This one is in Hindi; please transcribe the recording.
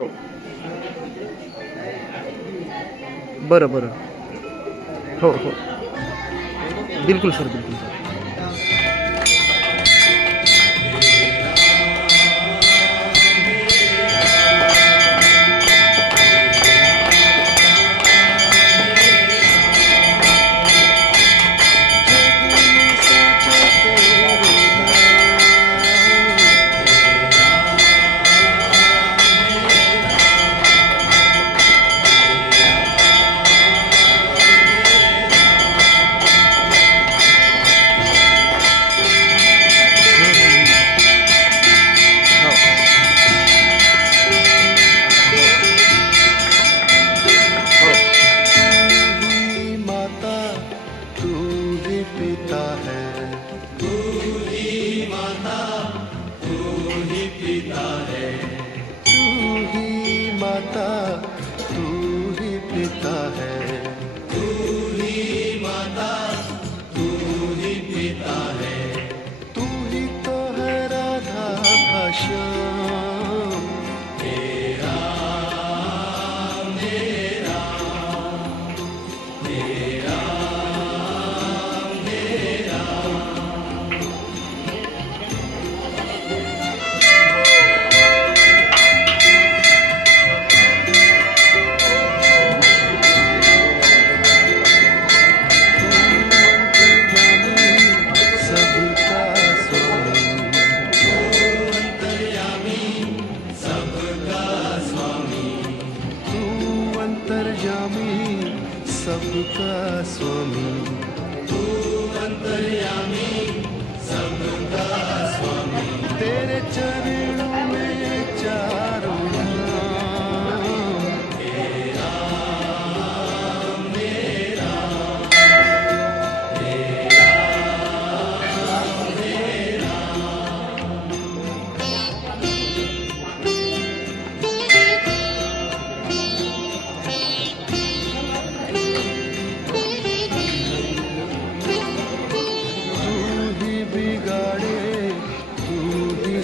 हो. बरं, बरं. हो, हो. बिलकुल सर, बिलकुल सर. हो, हो. ही माता तू ही पिता है, तू ही माता तू ही पिता है, तू ही माता तू ही पिता है, तू ही माता तू ही पिता है, तू ही तो है राधा का श्याम, तेरा मेरा तेरा मेरा। सबका स्वामी, तू अंतर्यामी सबका स्वामी, तू अंतर्यामी सबका स्वामी, तू अंतर्यामी सबका स्वामी, तेरे चरणों में चारों धाम, तेरा मेरा तेरा मेरा। तू ही बिगाड़े तू ही